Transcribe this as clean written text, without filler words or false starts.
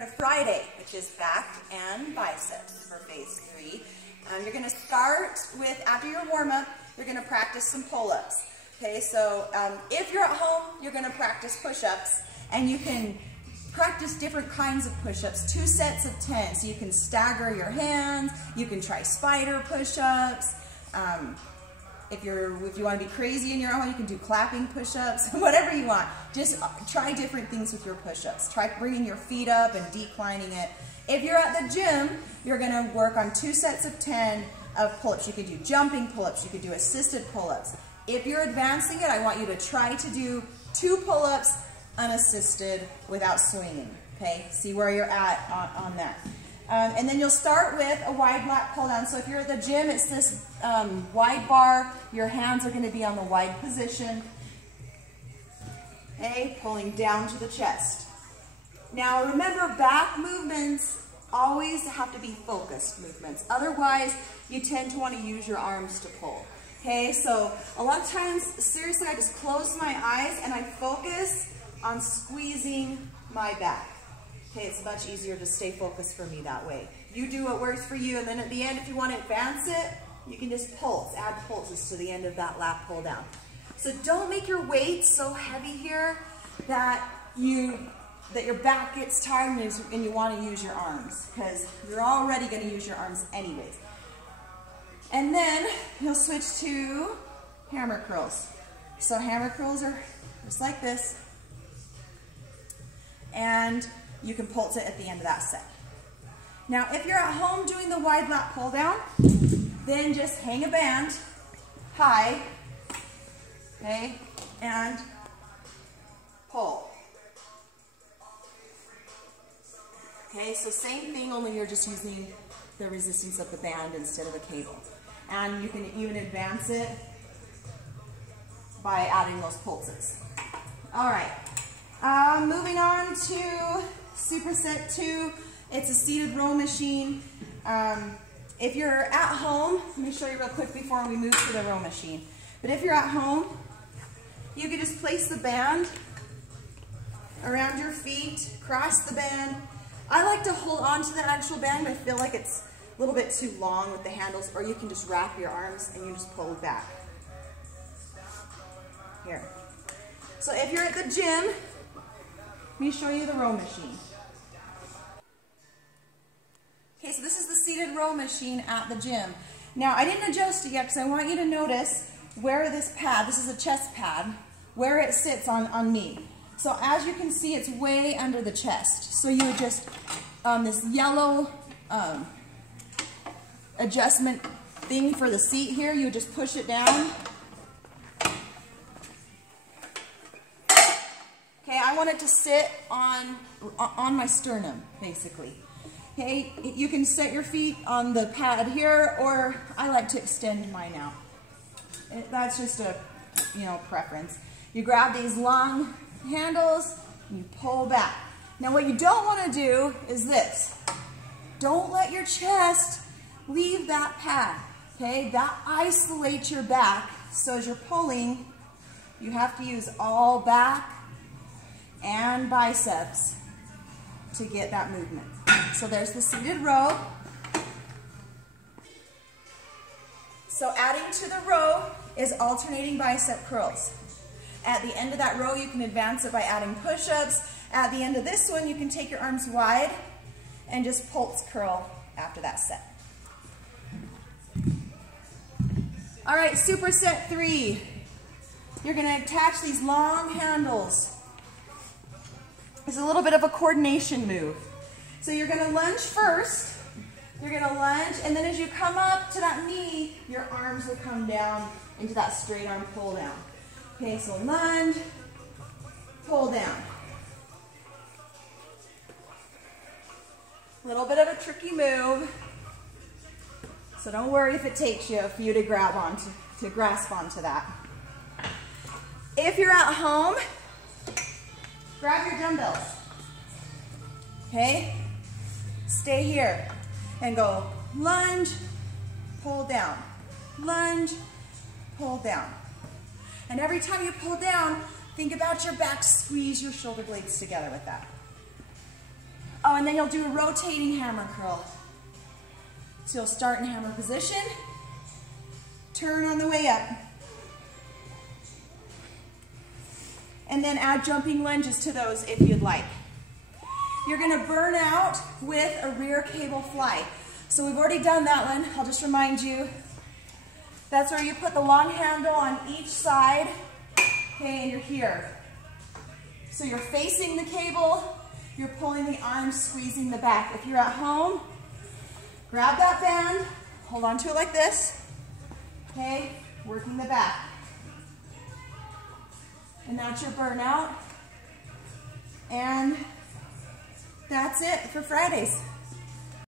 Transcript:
To Friday, which is back and biceps for phase 3. You're going to start with, after your warm-up, you're going to practice some pull-ups. Okay, so if you're at home, you're going to practice push-ups, and you can practice different kinds of push-ups, 2 sets of 10. So you can stagger your hands, you can try spider push-ups. If you want to be crazy in your own, you can do clapping push-ups, whatever you want. Just try different things with your push-ups. Try bringing your feet up and declining it. If you're at the gym, you're going to work on 2 sets of 10 of pull-ups. You could do jumping pull-ups. You could do assisted pull-ups. If you're advancing it, I want you to try to do 2 pull-ups unassisted without swinging. Okay, see where you're at on that. And then you'll start with a wide lat pull down. So if you're at the gym, it's this wide bar. Your hands are going to be on the wide position. Okay, pulling down to the chest. Now remember, back movements always have to be focused movements. Otherwise, you tend to want to use your arms to pull. Okay, so a lot of times, seriously, I just close my eyes and I focus on squeezing my back. Okay, it's much easier to stay focused for me that way. You do what works for you, and then at the end, if you want to advance it, you can just pulse, add pulses to the end of that lat pull down. So don't make your weight so heavy here that your back gets tired and you want to use your arms, because you're already going to use your arms anyways. And then you'll switch to hammer curls. So hammer curls are just like this. And you can pulse it at the end of that set. Now, if you're at home doing the wide lat pull down, then just hang a band high, okay, and pull. Okay, so same thing, only you're just using the resistance of the band instead of a cable. And you can even advance it by adding those pulses. All right, moving on to Superset 2. It's a seated row machine. If you're at home, let me show you real quick before we move to the row machine. But if you're at home, you can just place the band around your feet, cross the band. I like to hold on to the actual band. I feel like it's a little bit too long with the handles, or you can just wrap your arms and you just pull it back. Here. So if you're at the gym, let me show you the row machine. Okay, so this is the seated row machine at the gym. Now, I didn't adjust it yet because I want you to notice where this pad, this is a chest pad, where it sits on me. So as you can see, it's way under the chest. So you would just, this yellow adjustment thing for the seat here, you would just push it down. Okay, I want it to sit on my sternum, basically. Okay, you can set your feet on the pad here, or I like to extend mine out. That's just a, preference. You grab these long handles, and you pull back. Now what you don't want to do is this. Don't let your chest leave that pad, okay? That isolates your back, so as you're pulling, you have to use all back and biceps to get that movement. So there's the seated row. So adding to the row is alternating bicep curls. At the end of that row, you can advance it by adding push-ups. At the end of this one, you can take your arms wide and just pulse curl after that set. All right, Superset 3. You're going to attach these long handles. It's a little bit of a coordination move. So you're going to lunge first. You're going to lunge, and then as you come up to that knee, your arms will come down into that straight arm pull down. Okay, so lunge, pull down. A little bit of a tricky move. So don't worry if it takes you a few to grasp onto that. If you're at home, grab your dumbbells. Okay? Stay here and go lunge, pull down, lunge, pull down. And every time you pull down, think about your back, squeeze your shoulder blades together with that. Oh, and then you'll do a rotating hammer curl. So you'll start in hammer position, turn on the way up, and then add jumping lunges to those if you'd like. You're gonna burn out with a rear cable fly. So we've already done that one. I'll just remind you, that's where you put the long handle on each side, okay, and you're here. So you're facing the cable, you're pulling the arms, squeezing the back. If you're at home, grab that band, hold on to it like this, okay, working the back. And that's your burnout. And that's it for Fridays.